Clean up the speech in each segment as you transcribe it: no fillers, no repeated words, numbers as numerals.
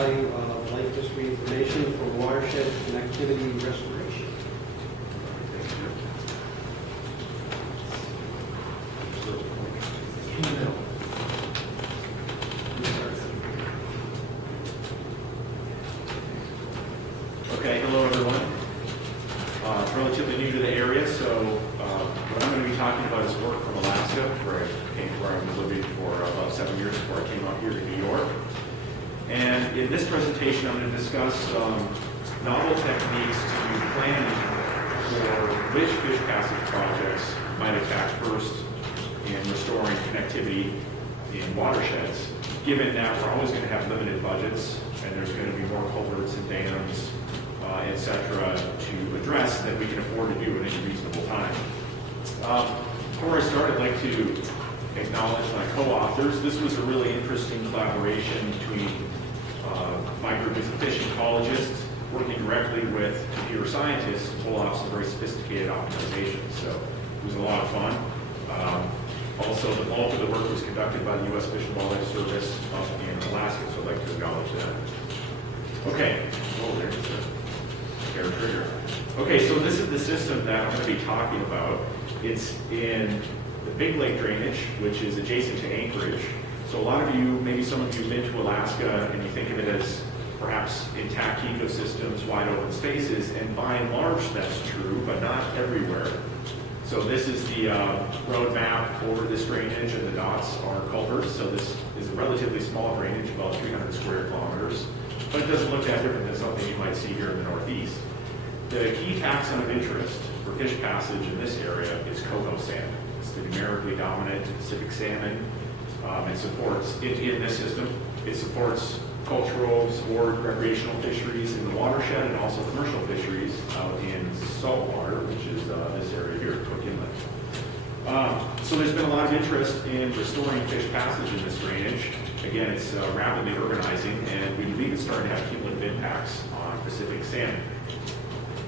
Of life history information for watershed connectivity restoration. Okay, hello everyone. Relatively new to the area, so what I'm going to be talking about is work from Alaska, where I was living for about 7 years before I came out here to New York. And in this presentation, I'm going to discuss novel techniques to plan for which fish passage projects might attack first in restoring connectivity in watersheds, given that we're always going to have limited budgets and there's going to be more culverts and dams, etc., to address that we can afford to do in any reasonable time. Before I start, I'd like to acknowledge my co-authors. This was a really interesting collaboration between my group is a fish ecologist working directly with computer scientists to pull off some very sophisticated optimizations. So it was a lot of fun. Also, the bulk of the work was conducted by the U.S. Fish and Wildlife Service up in Alaska, so I'd like to acknowledge that. Okay, oh, there's a hair trigger. Okay, so this is the system that I'm going to be talking about. It's in the Big Lake drainage, which is adjacent to Anchorage. So a lot of you, maybe some of you have been to Alaska and you think of it as perhaps intact ecosystems, wide open spaces, and by and large that's true, but not everywhere. So this is the road map over this drainage, and the dots are culverts. So this is a relatively small drainage, about 300 square kilometers, but it doesn't look that different than something you might see here in the Northeast. The key taxon of interest for fish passage in this area is coho salmon. It's the numerically dominant Pacific salmon. It supports, in this system, it supports cultural, sport, recreational fisheries in the watershed and also commercial fisheries out in saltwater, which is this area here, Cook Inlet. So there's been a lot of interest in restoring fish passage in this drainage. Again, it's rapidly urbanizing, and we believe it's starting to have cumulative impacts on Pacific salmon.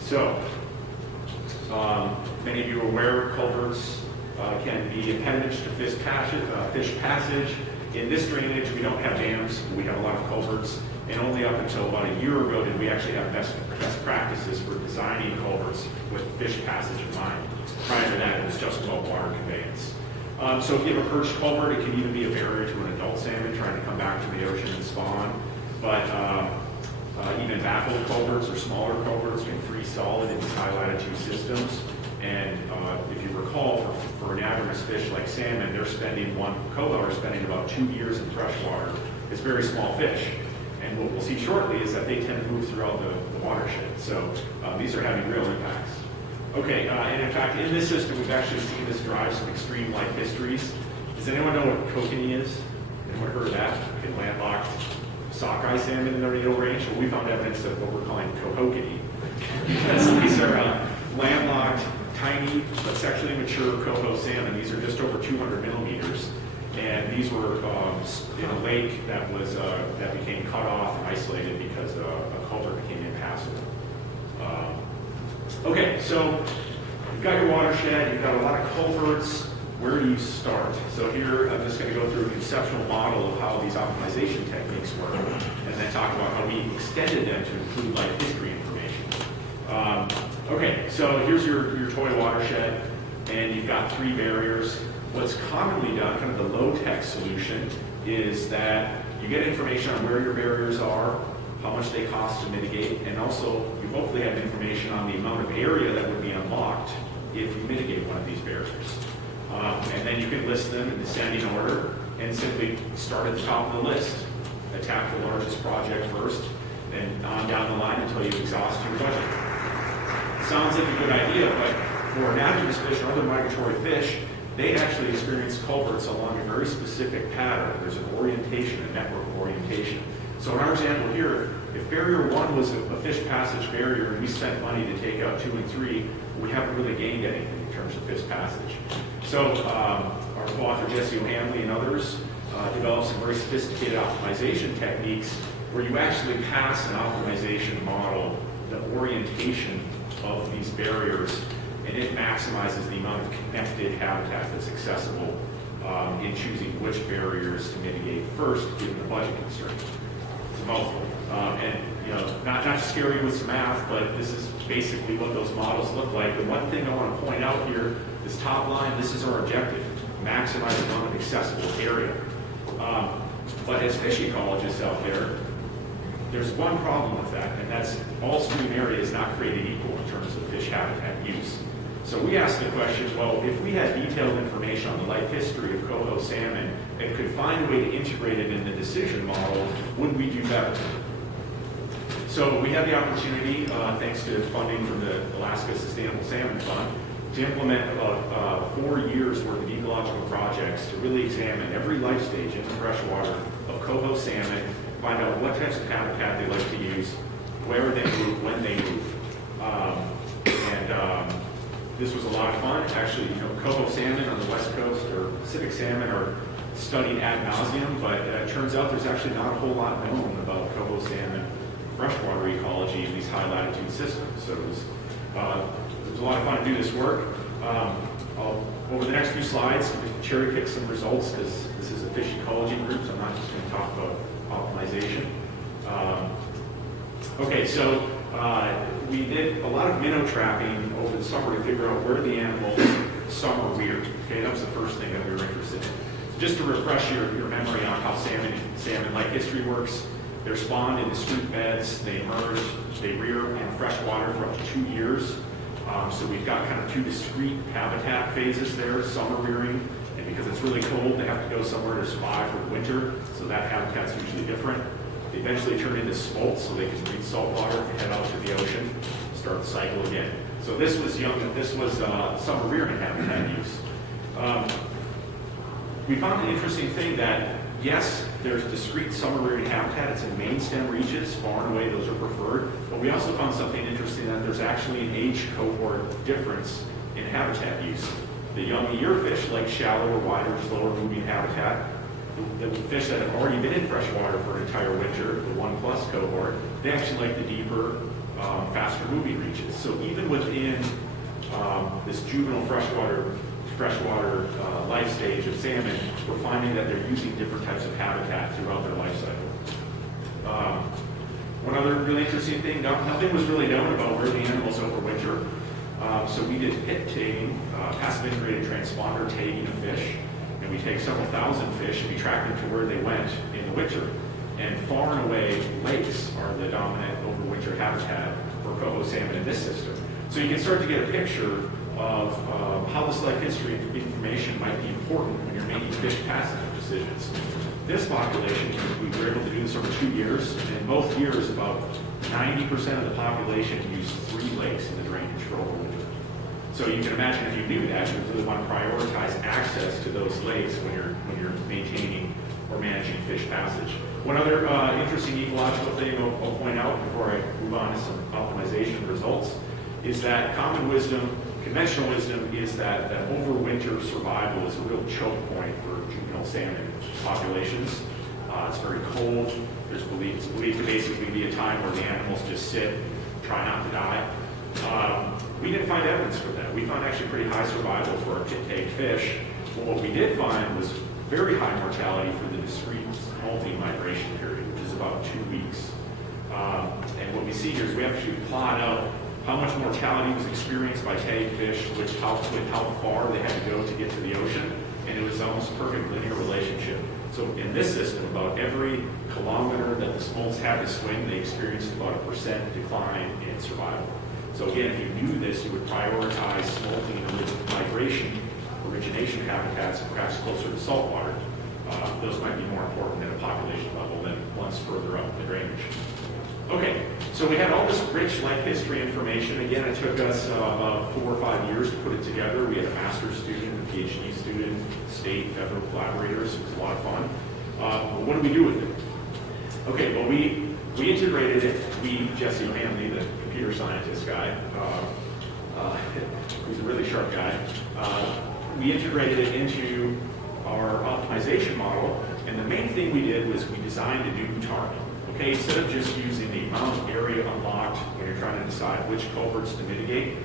So, many of you are aware culverts can be impediments to fish passage. In this drainage, we don't have dams, we have a lot of culverts, and only up until about a year ago did we actually have best practices for designing culverts with fish passage in mind. Prior to that, it was just about water conveyance. So if you have a perched culvert, it can even be a barrier to an adult salmon trying to come back to the ocean and spawn. But even baffled culverts or smaller culverts can freeze solid in these high latitude systems. And if you recall, for anadromous fish like salmon, one coho are spending about 2 years in freshwater. It's very small fish. And what we'll see shortly is that they tend to move throughout the watershed. So these are having real impacts. Okay, and in fact, in this system, we've actually seen this drive some extreme life histories. Does anyone know what kokanee is? Anyone heard of that? Okay, landlocked sockeye salmon in the Rideau Range. Well, we found evidence of what we're calling kokanee. These are landlocked, tiny but sexually mature coho salmon. These are just over 200 millimeters, and these were in a lake that was that became cut off and isolated because a culvert became impassable. Okay, so you've got your watershed, you've got a lot of culverts. Where do you start? So here I'm just going to go through a conceptual model of how these optimization techniques work, and then talk about how we extended them to include life history information. Okay, so here's your toy watershed, and you've got 3 barriers. What's commonly done, kind of the low-tech solution, is that you get information on where your barriers are, how much they cost to mitigate, and also you hopefully have information on the amount of area that would be unlocked if you mitigate one of these barriers. And then you can list them in descending order and simply start at the top of the list. Attack the largest project first, and on down the line until you exhaust your budget. Sounds like a good idea, but for anadromous fish and other migratory fish, they actually experience culverts along a very specific pattern. There's an orientation, a network orientation. So in our example here, if barrier 1 was a fish passage barrier and we spent money to take out 2 and 3, we haven't really gained anything in terms of fish passage. So our co-author Jesse O'Hanley and others developed some very sophisticated optimization techniques where you actually pass an optimization model, the orientation of these barriers, and it maximizes the amount of connected habitat that's accessible in choosing which barriers to mitigate first, given the budget constraints. It's a mouthful. And not to scare you with some math, but this is basically what those models look like. The one thing I want to point out here, this top line, this is our objective, maximize the amount of accessible area. But as fish ecologists out there, there's one problem with that, and that's all stream area is not created equal in terms of fish habitat use. So we asked the question, well, if we had detailed information on the life history of coho salmon and could find a way to integrate it in the decision model, would we do better? So we had the opportunity, thanks to funding from the Alaska Sustainable Salmon Fund, to implement about 4 years worth of ecological projects to really examine every life stage in the freshwater of coho salmon, find out what types of habitat they like to use, where they move, when they move. This was a lot of fun. Actually, coho salmon on the West Coast or Pacific salmon are studied ad nauseum, but it turns out there's actually not a whole lot known about coho salmon freshwater ecology in these high latitude systems. So it was a lot of fun to do this work. Over the next few slides, cherry pick some results because this is a fish ecology group, so I'm not just going to talk about optimization. Okay, so we did a lot of minnow trapping over the summer to figure out where the animals summer reared. Okay, that was the first thing that we were interested in. So just to refresh your memory on how salmon life history works, they're spawned in discrete beds, they emerge, they rear in fresh water for up to 2 years. So we've got kind of 2 discrete habitat phases there, summer rearing, and because it's really cold, they have to go somewhere to survive for the winter, so that habitat's usually different. They eventually turn into smolts, so they can breathe salt water, head out to the ocean, start the cycle again. So this was summer rearing habitat use. We found an interesting thing that, yes, there's discrete summer rearing habitat. It's in main stem reaches, far and away those are preferred. But we also found something interesting, that there's actually an age cohort difference in habitat use. The young earfish like shallower, wider, slower moving habitat. The fish that have already been in freshwater for an entire winter, the 1+ cohort, they actually like the deeper, faster moving reaches. So even within this juvenile freshwater life stage of salmon, we're finding that they're using different types of habitat throughout their life cycle. One other really interesting thing, nothing was really known about where the animals overwinter. So we did pit tagging, passive integrated transponder tagging of fish, and we take several thousand fish and we track them to where they went in the winter. And far and away, lakes are the dominant overwinter habitat for coho salmon in this system. So you can start to get a picture of how this life history information might be important when you're making fish passage decisions. This population, we were able to do this over 2 years, and in both years, about 90% of the population used 3 lakes in the drainage for overwinter. So you can imagine if you knew that, you really want to prioritize access to those lakes when you're maintaining or managing fish passage. One other interesting ecological thing I'll point out before I move on to some optimization results is that common wisdom, conventional wisdom, is that overwinter survival is a real choke point for juvenile salmon populations. It's very cold. It's believed to basically be a time where the animals just sit, try not to die. We didn't find evidence for that. We found actually pretty high survival for our pit-tagged fish. But what we did find was very high mortality for the discrete molting migration period, which is about 2 weeks. And what we see here is we actually plot out how much mortality was experienced by tagged fish, with how far they had to go to get to the ocean, and it was almost a perfect linear relationship. So in this system, about every kilometer that the smolts had to swim, they experienced about a % decline in survival. So again, if you knew this, you would prioritize smolting migration, origination habitats, perhaps closer to saltwater. Those might be more important at a population level than ones further up the drainage. Okay, so we had all this rich life history information. Again, it took us about 4 or 5 years to put it together. We had a master's student, a PhD student, state, federal collaborators. It was a lot of fun. But what do we do with it? Okay, well, we integrated it. Jesse Manley, the computer scientist guy, he's a really sharp guy. We integrated it into our optimization model, and the main thing we did was we designed a new target. Okay, instead of just using the amount of area unlocked when you're trying to decide which culverts to mitigate,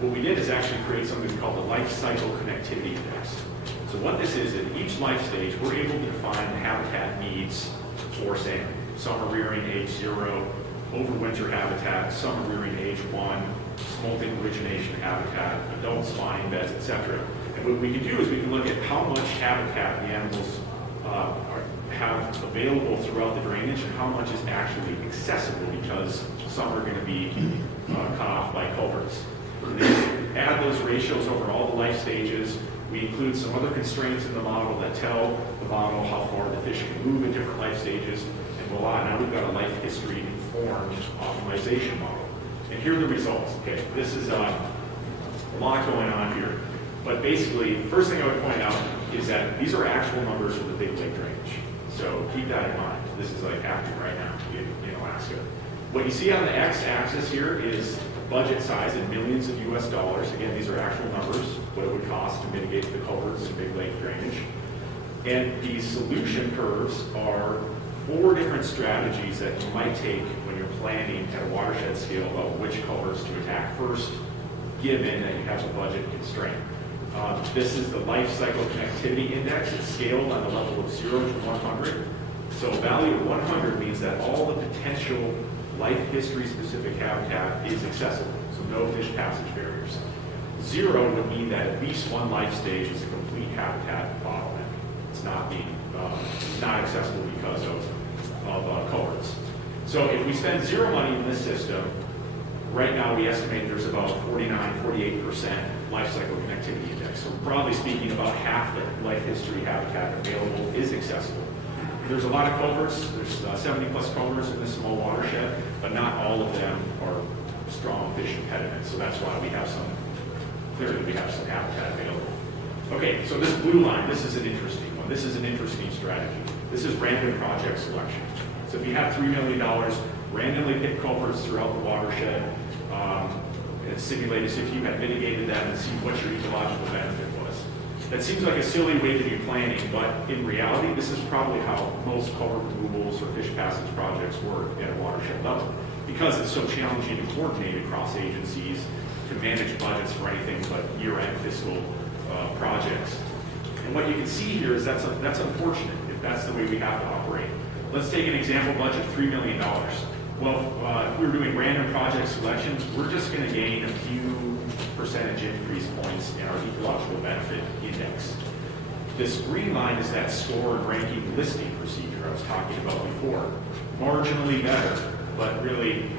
what we did is actually create something called the life cycle connectivity index. So what this is, at each life stage, we're able to define the habitat needs for salmon. summer rearing age 0, overwinter habitat, summer rearing age 1, smolting origination habitat, adult spawning beds, etc. And what we can do is we can look at how much habitat the animals have available throughout the drainage and how much is actually accessible, because some are going to be cut off by culverts. And then add those ratios over all the life stages. We include some other constraints in the model that tell the model how far the fish can move at different life stages. And voila, now we've got a life history informed optimization model. And here are the results. Okay, this is a lot going on here. But basically, the first thing I would point out is that these are actual numbers for the big lake drainage. So keep that in mind. This is like happening right now in Alaska. What you see on the x-axis here is budget size in millions of US dollars. Again, these are actual numbers, what it would cost to mitigate the culverts and big lake drainage. And these solution curves are 4 different strategies that you might take when you're planning at a watershed scale about which culverts to attack first, given that you have a budget constraint. This is the life cycle connectivity index. It's scaled on the level of 0 to 100. So a value of 100 means that all the potential life history specific habitat is accessible, so no fish passage barriers. 0 would mean that at least one life stage is a complete habitat bottleneck. It's not being not accessible because of culverts. So if we spend 0 money in this system, right now we estimate there's about 49-48% life cycle connectivity index. So broadly speaking, about half the life history habitat available is accessible. There's a lot of culverts. There's 70 plus culverts in this small watershed, but not all of them are strong fish impediments. So that's why we have some habitat available. Okay, so this blue line, this is an interesting one. This is an interesting strategy. This is random project selection. So if you have $3 million, randomly pick culverts throughout the watershed, and simulate as if you had mitigated them and see what your ecological benefit was. That seems like a silly way to do planning, but in reality, this is probably how most culvert removals or fish passage projects work at a watershed level, because it's so challenging to coordinate across agencies to manage budgets for anything but year-end fiscal projects. And what you can see here is that's unfortunate if that's the way we have to operate. Let's take an example budget, $3 million. Well, if we're doing random project selections, we're just going to gain a few percentage increase points in our ecological benefit index. This green line is that score and ranking listing procedure I was talking about before. Marginally better, but really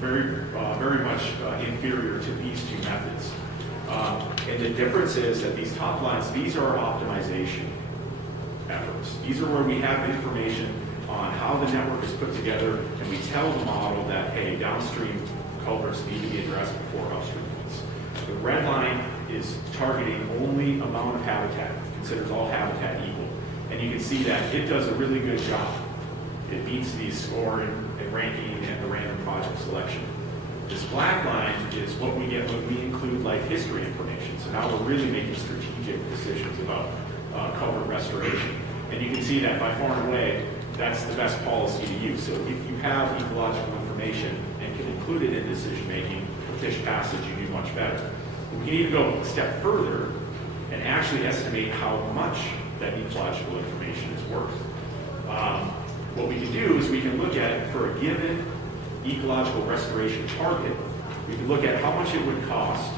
very much inferior to these 2 methods. And the difference is that these top lines, these are our optimization efforts. These are where we have information on how the network is put together, and we tell the model that, hey, downstream culverts need to be addressed before upstream ones. The red line is targeting only amount of habitat, considers all habitat equal. And you can see that it does a really good job. It meets the score and ranking and the random project selection. This black line is what we get when we include life history information. So now we're really making strategic decisions about culvert restoration. And you can see that by far and away, that's the best policy to use. So if you have ecological information and can include it in decision making for fish passage, you do much better. We can even go a step further and actually estimate how much that ecological information is worth. What we can do is we can look at, for a given ecological restoration target, we can look at how much it would cost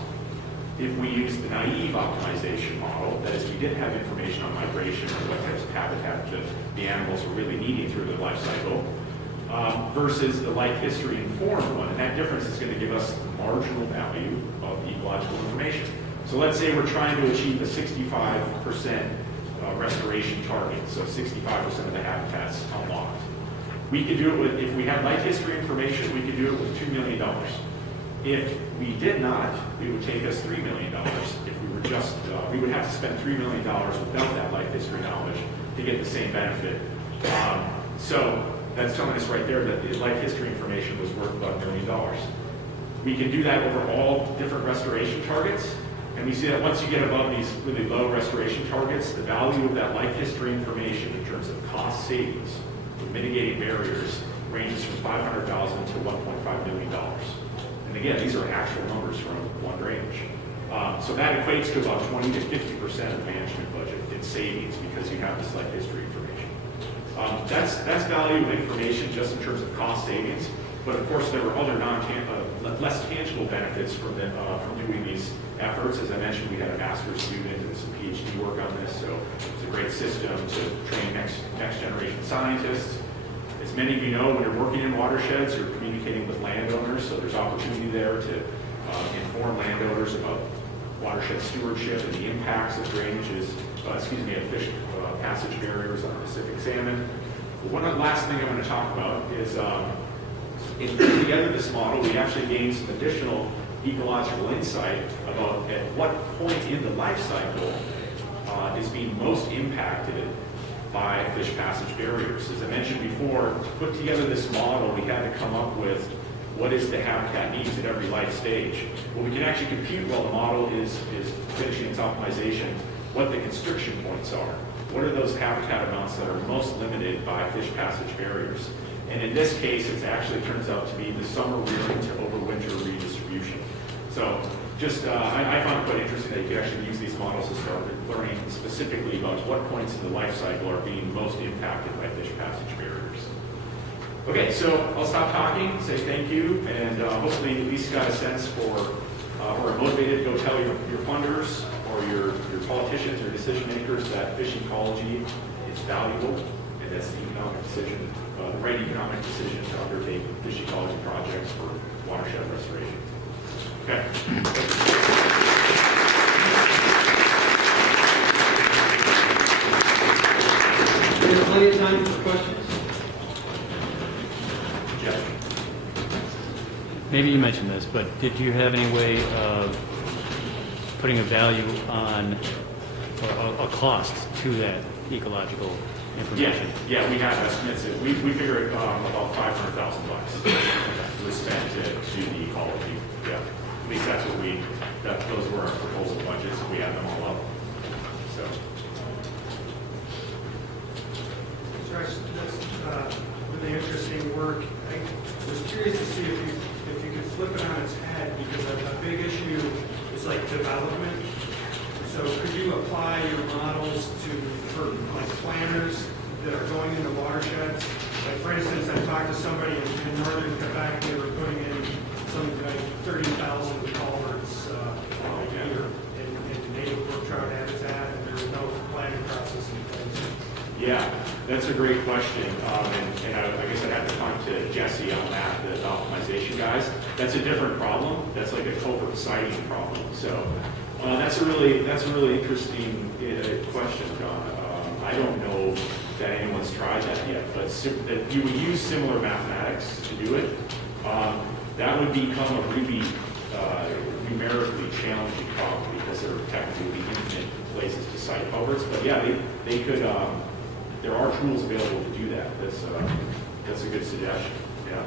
if we used the naive optimization model, that is, we didn't have information on migration or what types of habitat the animals were really needing through their life cycle, versus the life history informed one. And that difference is going to give us the marginal value of ecological information. So let's say we're trying to achieve a 65% restoration target, so 65% of the habitat's unlocked. We could do it with, if we had life history information, we could do it with $2 million. If we did not, it would take us $3 million. If we were just, we would have to spend $3 million without that life history knowledge to get the same benefit. So that's telling us right there that the life history information was worth about $1 million. We can do that over all different restoration targets. And we see that once you get above these really low restoration targets, the value of that life history information in terms of cost savings with mitigating barriers ranges from $500,000 to $1.5 million. And again, these are actual numbers from one drainage. So that equates to about 20 to 50% of the management budget in savings because you have this life history information. That's value of information just in terms of cost savings. But of course, there were other less tangible benefits from doing these efforts. As I mentioned, we had a master's student and some PhD work on this, so it's a great system to train next generation scientists. As many of you know, when you're working in watersheds, you're communicating with landowners, so there's opportunity there to inform landowners about watershed stewardship and the impacts of of fish passage barriers on Pacific salmon. But one last thing I'm going to talk about is in putting together this model, we actually gained some additional ecological insight about at what point in the life cycle is being most impacted by fish passage barriers. As I mentioned before, to put together this model, we had to come up with what is the habitat needs at every life stage. Well, we can actually compute while the model is finishing its optimization what the constriction points are. What are those habitat amounts that are most limited by fish passage barriers? And in this case, it actually turns out to be the summer rearing to overwinter redistribution. So just, I found it quite interesting that you could actually use these models to start learning specifically about what points in the life cycle are being most impacted by fish passage barriers. Okay, so I'll stop talking, say thank you, and hopefully at least got a sense for, or are motivated to go tell your funders or your politicians or decision makers that fish ecology is valuable, and that's the economic decision, the right economic decision to undertake fish ecology projects for watershed restoration. Okay. We have plenty of time for questions. Jeff. Maybe you mentioned this, but did you have any way of putting a value on or a cost to that ecological information? Yeah, we have estimates. We figure about $500,000 was spent to do the ecology. Yeah, at least that's what those were our proposal budgets. We have them all up. So. Suresh, that's really interesting work. I was curious to see if you could flip it on its head, because a big issue is like development. So could you apply your models for like planners that are going into watersheds? Like for instance, I talked to somebody in northern Quebec. They were putting in something like 30,000 culverts a year in native brook trout habitat, and there was no planning process in place. Yeah, that's a great question. And I guess I'd have to talk to Jesse on that, the optimization guys. That's a different problem. That's like a culvert siting problem. So that's a really interesting question, John. I don't know that anyone's tried that yet, but that you would use similar mathematics to do it. That would become a really numerically challenging problem, because there are technically infinite places to site culverts. But yeah, they could. There are tools available to do that. That's a good suggestion. Yeah.